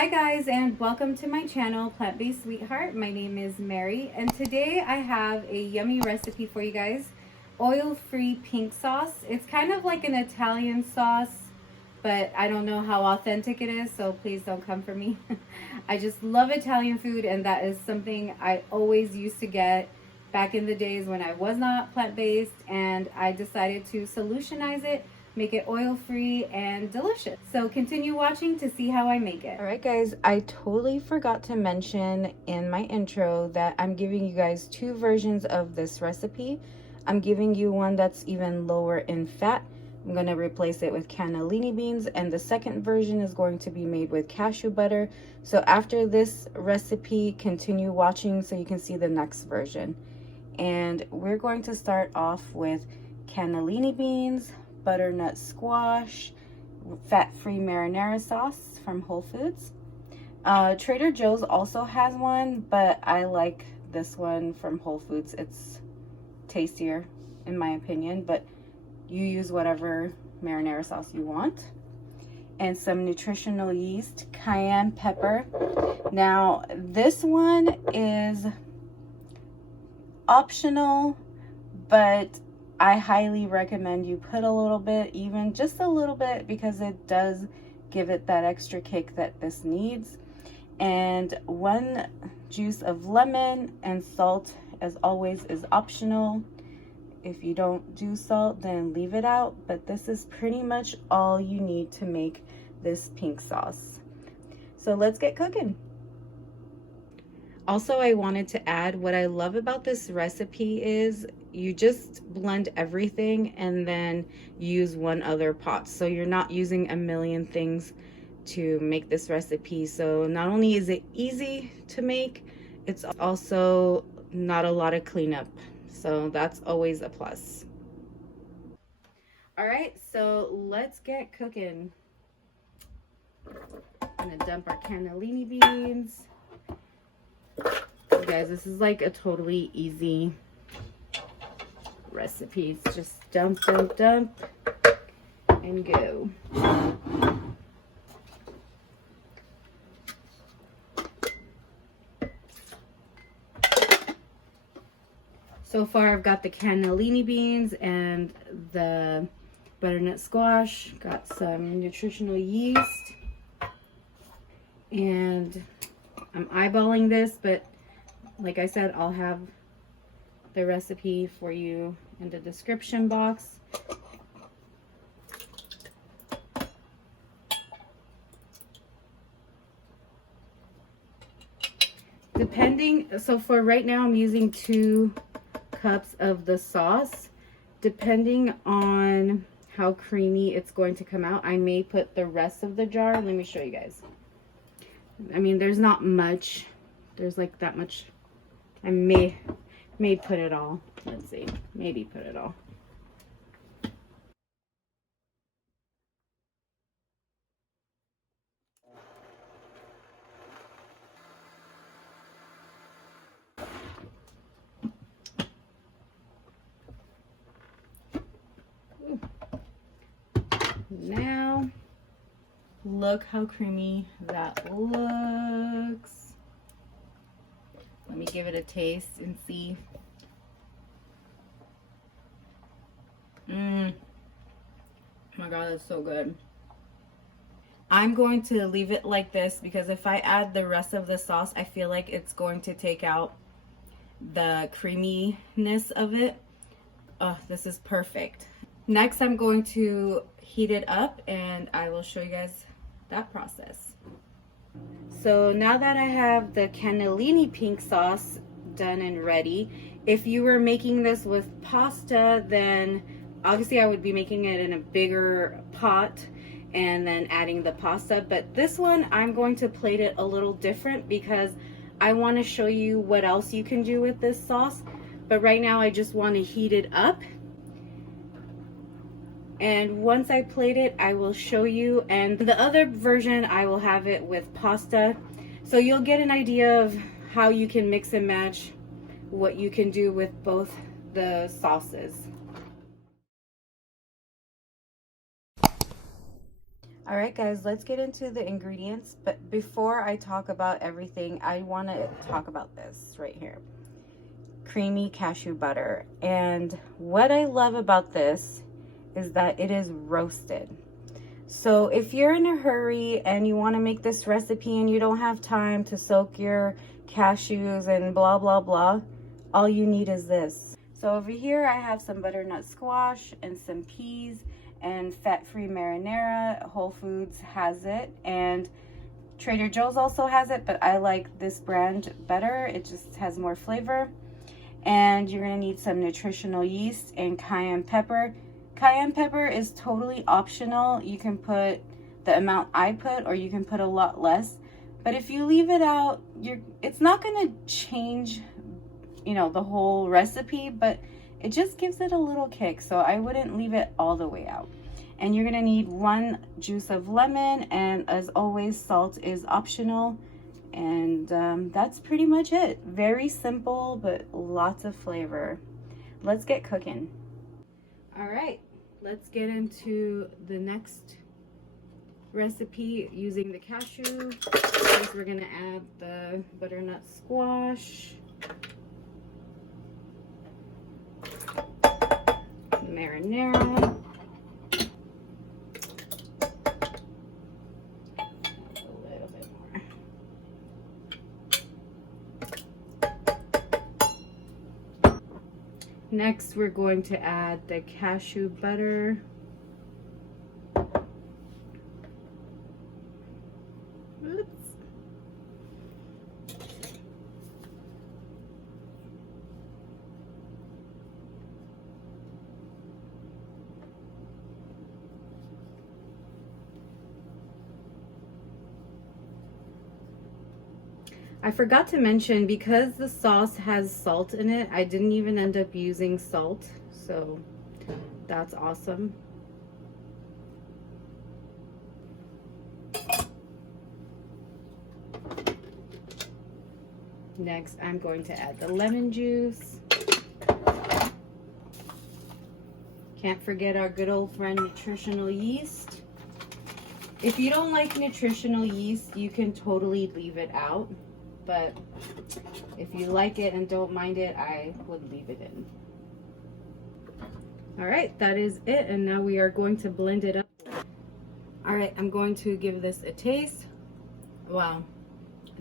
Hi guys, and welcome to my channel, Plant-Based Sweetheart. My name is Mary, and today I have a yummy recipe for you guys. Oil-free pink sauce. It's kind of like an Italian sauce, but I don't know how authentic it is, so please don't come for me. I just love Italian food, and that is something I always used to get back in the days when I was not plant-based, and I decided to solutionize it, make it oil-free and delicious. So continue watching to see how I make it. All right guys, I totally forgot to mention in my intro that I'm giving you guys two versions of this recipe. I'm giving you one that's even lower in fat. I'm going to replace it with cannellini beans, and the second version is going to be made with cashew butter. So after this recipe, continue watching so you can see the next version. And we're going to start off with cannellini beans, butternut squash, fat-free marinara sauce from Whole Foods. Trader Joe's also has one, but I like this one from Whole Foods. It's tastier in my opinion, but you use whatever marinara sauce you want. And some nutritional yeast, cayenne pepper. Now this one is optional, but I highly recommend you put a little bit, even just a little bit, because it does give it that extra kick that this needs. And 1 juice of lemon, and salt as always is optional. If you don't do salt, then leave it out, but this is pretty much all you need to make this pink sauce. So let's get cooking. Also, I wanted to add, what I love about this recipe is you just blend everything and then use one other pot. So you're not using a million things to make this recipe. So not only is it easy to make, it's also not a lot of cleanup. So that's always a plus. All right, so let's get cooking. I'm gonna dump our cannellini beans. Guys, this is like a totally easy recipe. It's just dump and go. So far I've got the cannellini beans and the butternut squash, got some nutritional yeast, and I'm eyeballing this, but like I said, I'll have the recipe for you in the description box. So for right now, I'm using 2 cups of the sauce. Depending on how creamy it's going to come out, I may put the rest of the jar. Let me show you guys. I mean, there's not much. There's like that much. I may put it all. Let's see. Maybe put it all. Ooh. Now, look how creamy that looks. Let me give it a taste and see. Oh my god, that's so good. I'm going to leave it like this because if I add the rest of the sauce, I feel like it's going to take out the creaminess of it. Oh, this is perfect. Next, I'm going to heat it up and I will show you guys that process. So now that I have the cannellini pink sauce done and ready, if you were making this with pasta, then obviously I would be making it in a bigger pot and then adding the pasta. But this one, I'm going to plate it a little different because I want to show you what else you can do with this sauce. But right now I just want to heat it up. And once I plate it, I will show you. And the other version, I will have it with pasta. So you'll get an idea of how you can mix and match what you can do with both the sauces. All right, guys, let's get into the ingredients. But before I talk about everything, I want to talk about this right here. Creamy cashew butter. And what I love about this is that it is roasted. So if you're in a hurry and you want to make this recipe and you don't have time to soak your cashews and blah, blah, blah, all you need is this. So over here, I have some butternut squash and some peas and Fat-Free Marinara. Whole Foods has it, and Trader Joe's also has it, but I like this brand better. It just has more flavor. And you're gonna need some nutritional yeast and cayenne pepper. Cayenne pepper is totally optional. You can put the amount I put, or you can put a lot less. But if you leave it out, it's not gonna change, you know, the whole recipe, but it just gives it a little kick. So I wouldn't leave it all the way out. And you're gonna need 1 juice of lemon, and as always, salt is optional. And that's pretty much it. Very simple, but lots of flavor. Let's get cooking. All right, let's get into the next recipe using the cashew. First, we're gonna add the butternut squash, marinara, next, we're going to add the cashew butter. Oops. I forgot to mention, because the sauce has salt in it, I didn't even end up using salt, so that's awesome. Next, I'm going to add the lemon juice. Can't forget our good old friend nutritional yeast. If you don't like nutritional yeast, you can totally leave it out. But if you like it and don't mind it, I would leave it in. All right, that is it. And now we are going to blend it up. All right, I'm going to give this a taste. Wow,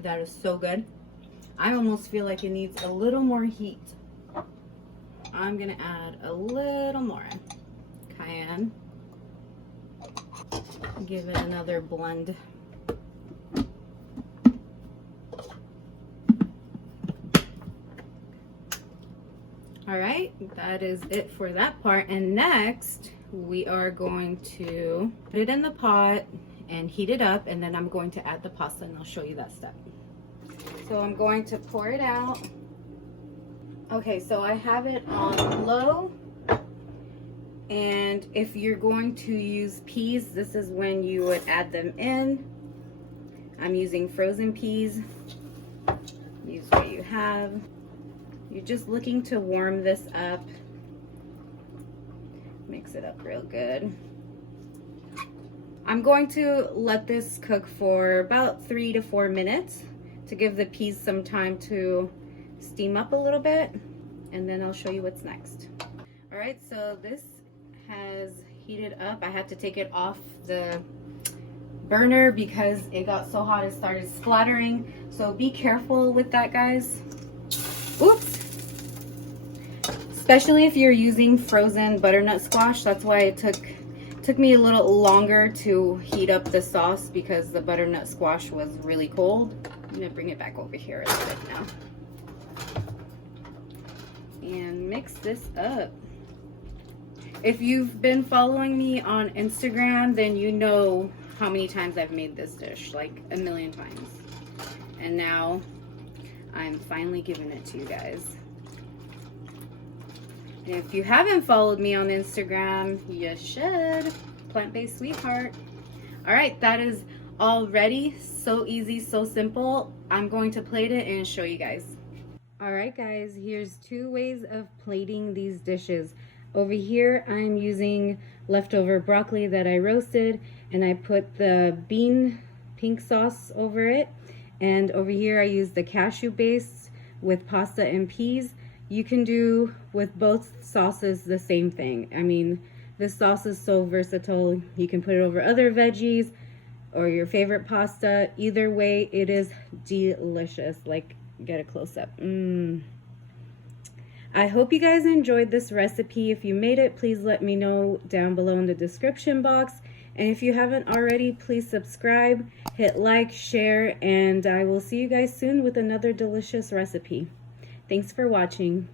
that is so good. I almost feel like it needs a little more heat. I'm gonna add a little more cayenne. Give it another blend. All right, that is it for that part. And next, we are going to put it in the pot and heat it up, and then I'm going to add the pasta, and I'll show you that step. So I'm going to pour it out. Okay, so I have it on low. And if you're going to use peas, this is when you would add them in. I'm using frozen peas. Use what you have. You're just looking to warm this up. Mix it up real good. I'm going to let this cook for about 3 to 4 minutes to give the peas some time to steam up a little bit, and then I'll show you what's next. All right, so this has heated up. I had to take it off the burner because it got so hot it started splattering. So be careful with that, guys. Oops. Especially if you're using frozen butternut squash. That's why it took me a little longer to heat up the sauce, because the butternut squash was really cold. I'm gonna bring it back over here a little bit now. And mix this up. If you've been following me on Instagram, then you know how many times I've made this dish, like a million times. And now I'm finally giving it to you guys. And if you haven't followed me on Instagram, you should. Plant-based sweetheart. All right, that is all ready. So easy, so simple. I'm going to plate it and show you guys. All right, guys, here's 2 ways of plating these dishes. Over here, I'm using leftover broccoli that I roasted, and I put the bean pink sauce over it. And over here I use the cashew base with pasta and peas. You can do with both sauces the same thing. I mean, this sauce is so versatile. You can put it over other veggies or your favorite pasta. Either way, it is delicious. Like, get a close-up. I hope you guys enjoyed this recipe. If you made it, please let me know down below in the description box. And if you haven't already, please subscribe, hit like, share, and I will see you guys soon with another delicious recipe. Thanks for watching.